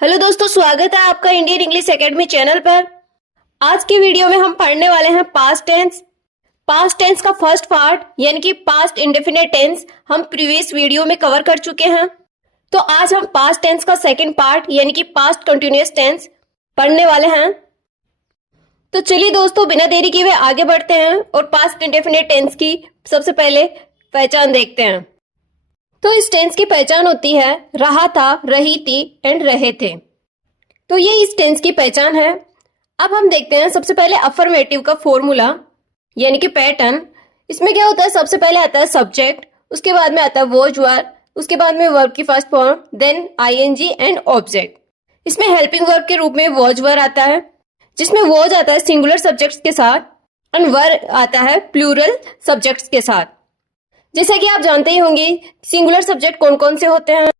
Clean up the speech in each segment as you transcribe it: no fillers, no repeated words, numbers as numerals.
Hello दोस्तों, स्वागत है आपका इंडियन इंग्लिश एकेडमी चैनल पर। आज की वीडियो में हम पढ़ने वाले हैं पास्ट टेंस। पास्ट टेंस का फर्स्ट पार्ट यानी कि पास्ट इंडेफिनिट टेंस हम प्रीवियस वीडियो में कवर कर चुके हैं। तो आज हम पास्ट टेंस का सेकंड पार्ट यानी कि पास्ट कंटिन्यूअस टेंस पढ़ने वाले हैं। तो चलिए दोस्तों, बिना देरी किए हुए आगे बढ़ते हैं और पास्ट इंडेफिनिट टेंस की सबसे पहले पहचान देखते हैं। तो इस टेंस की पहचान होती है रहा था, रही थी एंड रहे थे। तो ये इस टेंस की पहचान है। अब हम देखते हैं सबसे पहले अफर्मेटिव का फॉर्मूला यानी कि पैटर्न। इसमें क्या होता है, सबसे पहले आता है सब्जेक्ट, उसके बाद में आता है वॉज वर्ब, उसके बाद में वर्ब की first form, then ING and object. इसमें हेल्पिंग वर्ब के रूप में वॉज वर्ब आता है, जिसमें वॉज आता है सिंगुलर सब्जेक्ट्स के साथ एंड वर्ब आता है प्लूरल सब्जेक्ट्स के साथ। जैसा कि आप जानते ही होंगे सिंगुलर सब्जेक्ट कौन कौन से होते हैं।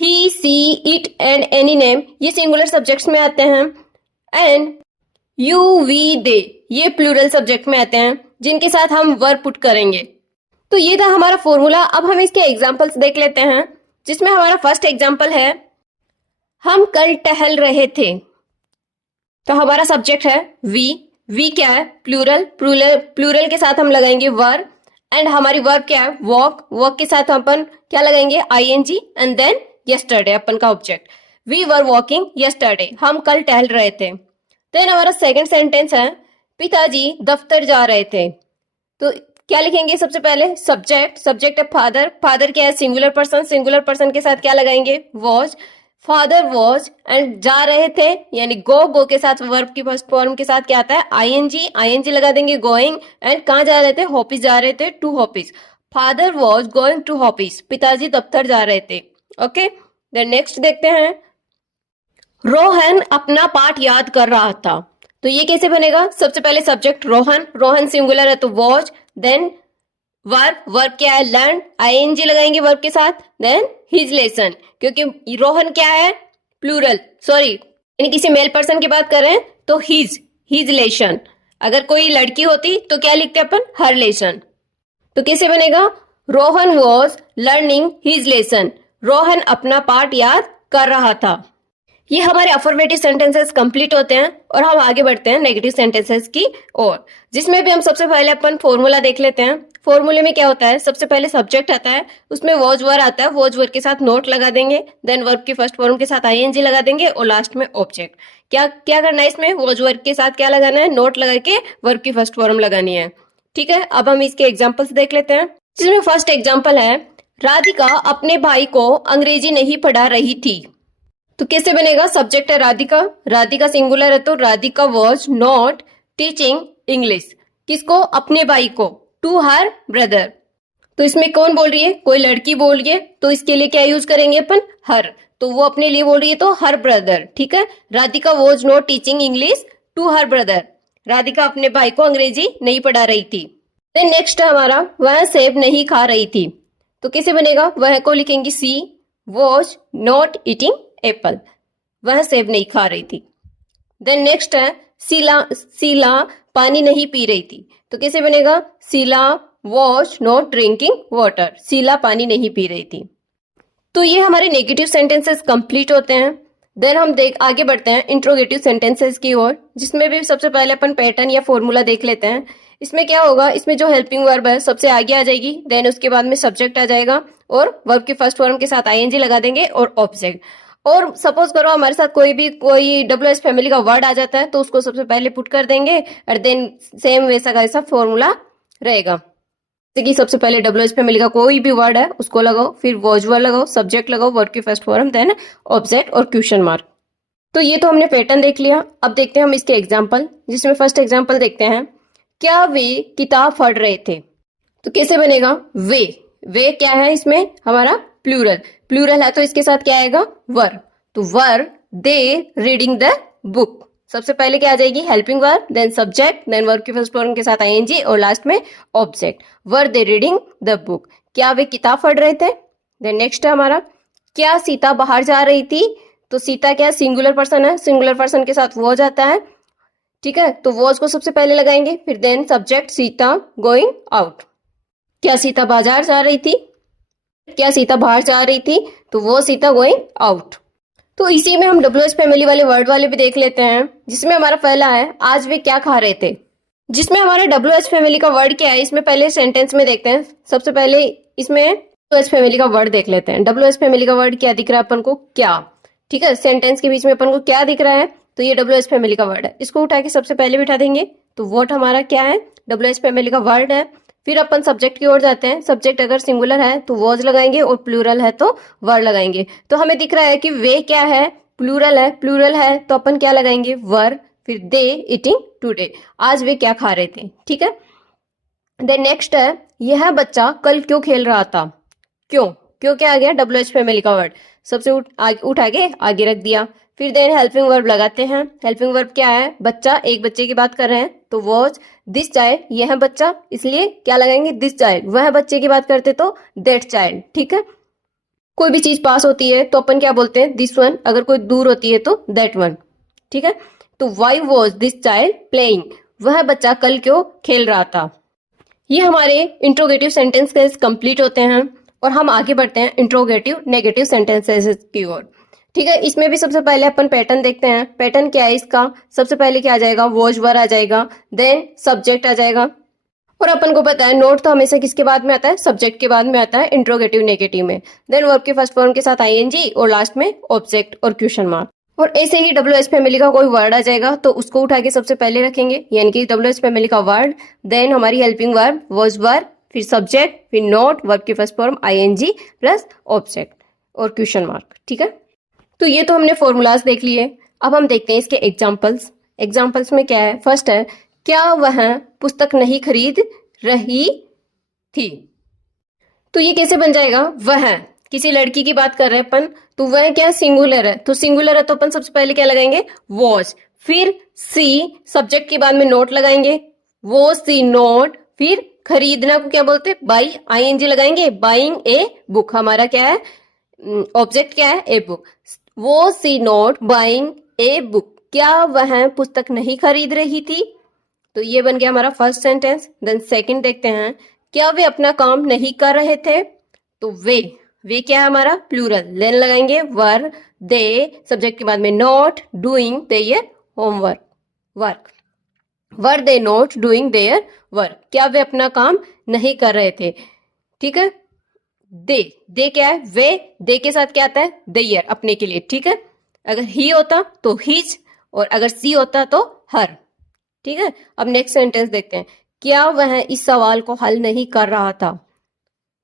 ही, सी, इट एंड एनी नेम ये सिंगुलर सब्जेक्ट्स में आते हैं एंड यू, वी, दे ये प्लूरल सब्जेक्ट में आते हैं, जिनके साथ हम वर्ब पुट करेंगे। तो ये था हमारा फॉर्मूला। अब हम इसके एग्जांपल्स देख लेते हैं, जिसमें हमारा फर्स्ट एग्जांपल है हम कल टहल रहे थे। तो हमारा सब्जेक्ट है वी। वी क्या है, प्लूरल। प्लूरल के साथ हम लगाएंगे वर्ब एंड हमारी वर्ब क्या है, वॉक। वॉक के साथ अपन क्या लगाएंगे, आईएनजी एंड देन यस्टरडे अपन का object. We were walking yesterday, हम कल टहल रहे थे। देन हमारा सेकंड सेंटेंस है पिताजी दफ्तर जा रहे थे। तो क्या लिखेंगे, सबसे पहले सब्जेक्ट। सब्जेक्ट है फादर। फादर क्या है, सिंगुलर पर्सन। सिंगुलर पर्सन के साथ क्या लगाएंगे, वॉज। फादर वॉज एंड जा रहे थे यानी गो के साथ वर्ब की फर्स्ट फॉर्म के साथ क्या आता है, आईएनजी। आईएनजी लगा देंगे, गोइंग। एंड कहाँ जा रहे थे, ऑफिस जा रहे थे, to office. Father was going to office, पिताजी दफ्तर जा रहे थे। ओके, देन नेक्स्ट देखते हैं रोहन अपना पाठ याद कर रहा था। तो ये कैसे बनेगा, सबसे पहले सब्जेक्ट रोहन। रोहन सिंगुलर है तो वॉज, देन वर्ब। वर्ब क्या है, लर्न। आईएनजी लगाएंगे वर्ब के साथ, देन हिज लेसन, क्योंकि रोहन क्या है, प्लूरल, सॉरी यानी किसी मेल पर्सन की बात कर रहे हैं तो हिज लेसन। अगर कोई लड़की होती तो क्या लिखते अपन, हर लेसन। तो कैसे बनेगा, Rohan was learning his lesson. Rohan अपना पाठ याद कर रहा था। ये हमारे अफर्मेटिव सेंटेंसेस कंप्लीट होते हैं और हम आगे बढ़ते हैं नेगेटिव सेंटेंसेस की ओर, जिसमें भी हम सबसे पहले अपन फॉर्मूला देख लेते हैं। फॉर्मूले में क्या होता है, सबसे पहले सब्जेक्ट आता है, उसमें वॉज वर्ब आता है, वॉज वर्ब के साथ नोट लगा देंगे, देन वर्ब की फर्स्ट फॉर्म के साथ आईएनजी लगा देंगे और लास्ट में ऑब्जेक्ट। क्या क्या करना है, इसमें वॉज वर्ब के साथ क्या लगाना है, नोट लगा के वर्ब की फर्स्ट फॉर्म लगानी है। ठीक है, अब हम इसके एग्जाम्पल्स देख लेते हैं, जिसमें फर्स्ट एग्जाम्पल है राधिका अपने भाई को अंग्रेजी नहीं पढ़ा रही थी। तो कैसे बनेगा, सब्जेक्ट है राधिका। राधिका सिंगुलर है तो Radhika was not teaching English. किसको, अपने भाई को, टू हर ब्रदर। तो इसमें कौन बोल रही है, कोई लड़की बोल रही है, तो इसके लिए क्या यूज करेंगे अपन, हर। तो वो अपने लिए बोल रही है तो हर ब्रदर। ठीक है, Radhika was not teaching English to her brother. Radhika अपने भाई को अंग्रेजी नहीं पढ़ा रही थी। देन नेक्स्ट है हमारा वह सेब नहीं खा रही थी। तो कैसे बनेगा, वह को लिखेंगे सी, वॉज नॉट ईटिंग एप्पल, वह सेब नहीं खा रही थी। देन नेक्स्ट है शीला पानी नहीं पी रही थी। तो कैसे बनेगा, Sheela was not drinking water, Sheela पानी नहीं पी रही थी। तो ये हमारे नेगेटिव सेंटेंसेस कंप्लीट होते हैं। देन हम आगे बढ़ते हैं इंट्रोगेटिव सेंटेंसेस की ओर, जिसमें भी सबसे पहले अपन पैटर्न या फॉर्मूला देख लेते हैं। इसमें क्या होगा, इसमें जो हेल्पिंग वर्ब है सबसे आगे आ जाएगी, देन उसके बाद में सब्जेक्ट आ जाएगा और वर्ब की फर्स्ट फॉर्म के साथ आईएनजी लगा देंगे और ऑब्जेक्ट। और सपोज करो हमारे साथ कोई WH फैमिली का वर्ड आ जाता है तो उसको सबसे पहले पुट कर देंगे और देन सेम वैसा का ऐसा फॉर्मूला रहेगा। जैसे कि सबसे पहले WH फैमिली का कोई भी वर्ड है उसको लगाओ, फिर वॉज वर्ब लगाओ, सब्जेक्ट लगाओ, वर्ड की फर्स्ट फॉर्म, देन ऑब्जेक्ट और क्वेश्चन मार्क। तो ये तो हमने पैटर्न देख लिया। अब देखते हैं हम इसके एग्जाम्पल, जिसमें फर्स्ट एग्जाम्पल देखते हैं क्या वे किताब पढ़ रहे थे। तो कैसे बनेगा, वे क्या है, इसमें हमारा प्लूरल है तो इसके साथ क्या आएगा, वर। तो were they reading the book. सबसे पहले क्या आ जाएगी, helping verb, then subject, then verb की फर्स्ट फॉर्म के साथ आईएनजी और लास्ट में object. Were they reading the book, क्या वे किताब पढ़ रहे थे। देन नेक्स्ट है हमारा क्या सीता बाहर जा रही थी। तो सीता क्या सिंगुलर पर्सन है, सिंगुलर पर्सन के साथ वॉज आता है। ठीक है, तो वॉज को सबसे पहले लगाएंगे, फिर then subject Sita going out. क्या सीता बाजार जा रही थी, क्या सीता बाहर जा रही थी, तो वो सीता गोइंग आउट। तो इसी में हम WH फैमिली वाले वर्ड वाले भी देख लेते हैं, जिसमें हमारा पहला है आज वे क्या खा रहे थे। जिसमें हमारा WH फैमिली का वर्ड क्या है, इसमें पहले सेंटेंस में देखते हैं। सबसे पहले इसमें WH फैमिली का वर्ड देख लेते हैं। WH फैमिली का वर्ड क्या दिख रहा है अपन को, क्या। ठीक है, सेंटेंस के बीच में अपन को क्या दिख रहा है, तो ये WH फैमिली का वर्ड है। इसको उठा के सबसे पहले बिठा देंगे, तो वॉट हमारा क्या है, WH फैमिली का वर्ड है। फिर अपन सब्जेक्ट की ओर जाते हैं। सब्जेक्ट अगर सिंगुलर है तो वॉज लगाएंगे और प्लूरल है तो वर लगाएंगे। तो हमें दिख रहा है कि वे क्या है, प्लूरल है। प्लूरल है तो अपन क्या लगाएंगे, वर। फिर दे ईटिंग टुडे, आज वे क्या खा रहे थे। ठीक है, देन नेक्स्ट है यह बच्चा कल क्यों खेल रहा था। क्यों, क्यों क्या आ गया, WH फैमिली का वर्ड। सबसे उठा के आगे रख दिया। फिर देन हेल्पिंग वर्ब लगाते हैं। हेल्पिंग वर्ब क्या है, बच्चा, एक बच्चे की बात कर रहे हैं तो वॉज दिस चाइल्ड, यह बच्चा, इसलिए क्या लगाएंगे, दिस चाइल्ड। वह बच्चे की बात करते तो दैट चाइल्ड। ठीक है, कोई भी चीज पास होती है तो अपन क्या बोलते हैं, दिस वन। अगर कोई दूर होती है तो दैट वन। ठीक है, तो why was this child playing, वह बच्चा कल क्यों खेल रहा था। ये हमारे इंट्रोगेटिव सेंटेंसेस कंप्लीट होते हैं और हम आगे बढ़ते हैं इंट्रोगेटिव नेगेटिव सेंटेंसेस की ओर। ठीक है, इसमें भी सबसे पहले अपन पैटर्न देखते हैं। पैटर्न क्या है इसका, सबसे पहले क्या आ जाएगा, वॉज वर आ जाएगा, देन सब्जेक्ट आ जाएगा। और अपन को पता है नोट तो हमेशा किसके बाद में आता है, सब्जेक्ट के बाद में आता है इंट्रोगेटिव नेगेटिव में। देन वर्ब के फर्स्ट फॉर्म के साथ ING और लास्ट में ऑब्जेक्ट और क्वेश्चन मार्क। और ऐसे ही WH फैमिली का कोई वर्ड आ जाएगा तो उसको उठा के सबसे पहले रखेंगे, यानी कि WH फैमिली का वर्ड, देन हमारी हेल्पिंग वर्ब वॉज वर, फिर सब्जेक्ट, फिर नोट, वर्ब की first form ING plus object और क्वेश्चन मार्क। ठीक है, तो ये तो हमने फॉर्मूलाज देख लिए। अब हम देखते हैं इसके एग्जाम्पल्स। एग्जाम्पल्स में क्या है, फर्स्ट है क्या वह पुस्तक नहीं खरीद रही थी। तो ये कैसे बन जाएगा, वह, किसी लड़की की बात कर रहे हैं अपन, तो वह क्या सिंगुलर है, तो सिंगुलर है तो अपन सबसे पहले क्या लगाएंगे, वॉज। फिर सी, सब्जेक्ट के बाद में नोट लगाएंगे, वो सी नोट। फिर खरीदना को क्या बोलते हैं, बाई, ING लगाएंगे, बाइंग ए बुक। हमारा क्या है, ऑब्जेक्ट क्या है, ए बुक। वो सी नोट बाइंग ए बुक, क्या वह पुस्तक नहीं खरीद रही थी। तो ये बन गया हमारा फर्स्ट सेंटेंस। देन सेकंड देखते हैं, क्या वे अपना काम नहीं कर रहे थे। तो वे क्या है हमारा, प्लूरल, देन लगाएंगे वर, दे, सब्जेक्ट के बाद में not, doing their homework, work. Were they not doing their work, क्या वे अपना काम नहीं कर रहे थे। ठीक है, दे क्या है, वे, दे के साथ क्या आता है, देयर, अपने के लिए। ठीक है, अगर ही होता तो हिज, और अगर सी होता तो हर। ठीक है, अब नेक्स्ट सेंटेंस देखते हैं, क्या वह इस सवाल को हल नहीं कर रहा था।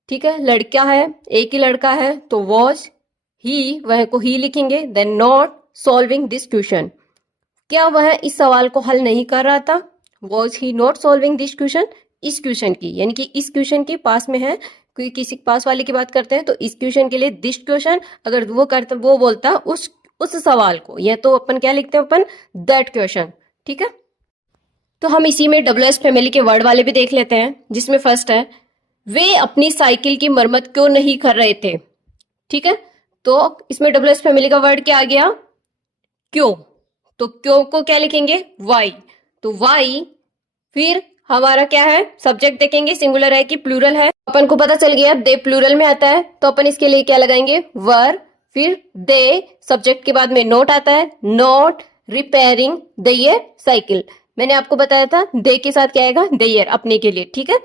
ठीक है, लड़का है, एक ही लड़का है तो वॉज ही, वह को ही लिखेंगे, then not solving this question, क्या वह इस सवाल को हल नहीं कर रहा था, was he not solving this question. इस क्वेश्चन की, यानी कि इस क्वेश्चन के पास में है, क्योंकि किसी पास वाले की बात करते हैं तो इस क्वेश्चन के लिए दिस क्वेश्चन, अगर वो करता वो बोलता उस सवाल को, या तो अपन क्या लिखते हैं, अपन दैट क्वेश्चन। ठीक है, तो हम इसी में WH फैमिली के वर्ड वाले भी देख लेते हैं, जिसमें फर्स्ट है वे अपनी साइकिल की मरम्मत क्यों नहीं कर रहे थे। ठीक है, तो इसमें WH फैमिली का वर्ड क्या आ गया, क्यों। तो क्यों को क्या लिखेंगे, वाई, तो वाई। फिर हमारा क्या है, सब्जेक्ट देखेंगे, सिंगुलर है कि प्लूरल है, अपन को पता चल गया दे प्लूरल में आता है तो अपन इसके लिए क्या लगाएंगे, वर। फिर दे, सब्जेक्ट के बाद में नोट आता है, नोट रिपेयरिंग देयर साइकिल। मैंने आपको बताया था दे के साथ क्या आएगा, देयर, अपने के लिए। ठीक है,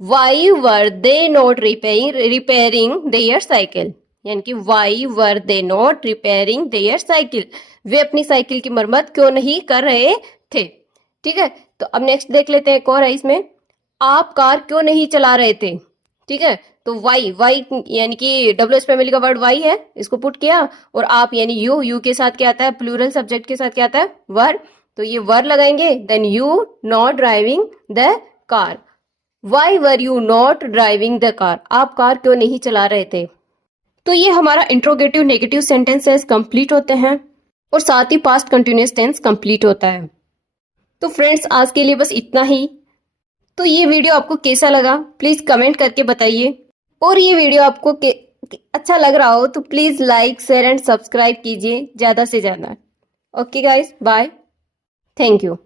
why were they not repairing their cycle, यानी कि why were they not repairing their cycle, वे अपनी साइकिल की मरम्मत क्यों नहीं कर रहे थे। ठीक है, तो अब नेक्स्ट देख लेते हैं, एक और है इसमें, आप कार क्यों नहीं चला रहे थे। ठीक है, तो वाई यानी कि WH फैमिली का वर्ड वाई है, इसको पुट किया, और आप यानी यू के साथ क्या आता है, प्लूरल सब्जेक्ट के साथ क्या आता है, वर। तो ये वर लगाएंगे, then you not driving the car, why were you not driving the car, आप कार क्यों नहीं चला रहे थे। तो ये हमारा इंट्रोगेटिव नेगेटिव सेंटेंसेस कंप्लीट होते हैं और साथ ही पास्ट कंटिन्यूअस टेंस कंप्लीट होता है। तो फ्रेंड्स, आज के लिए बस इतना ही। तो ये वीडियो आपको कैसा लगा प्लीज कमेंट करके बताइए, और ये वीडियो आपको अच्छा लग रहा हो तो please like, share and subscribe कीजिए ज्यादा से ज्यादा। Okay guys, bye, thank you.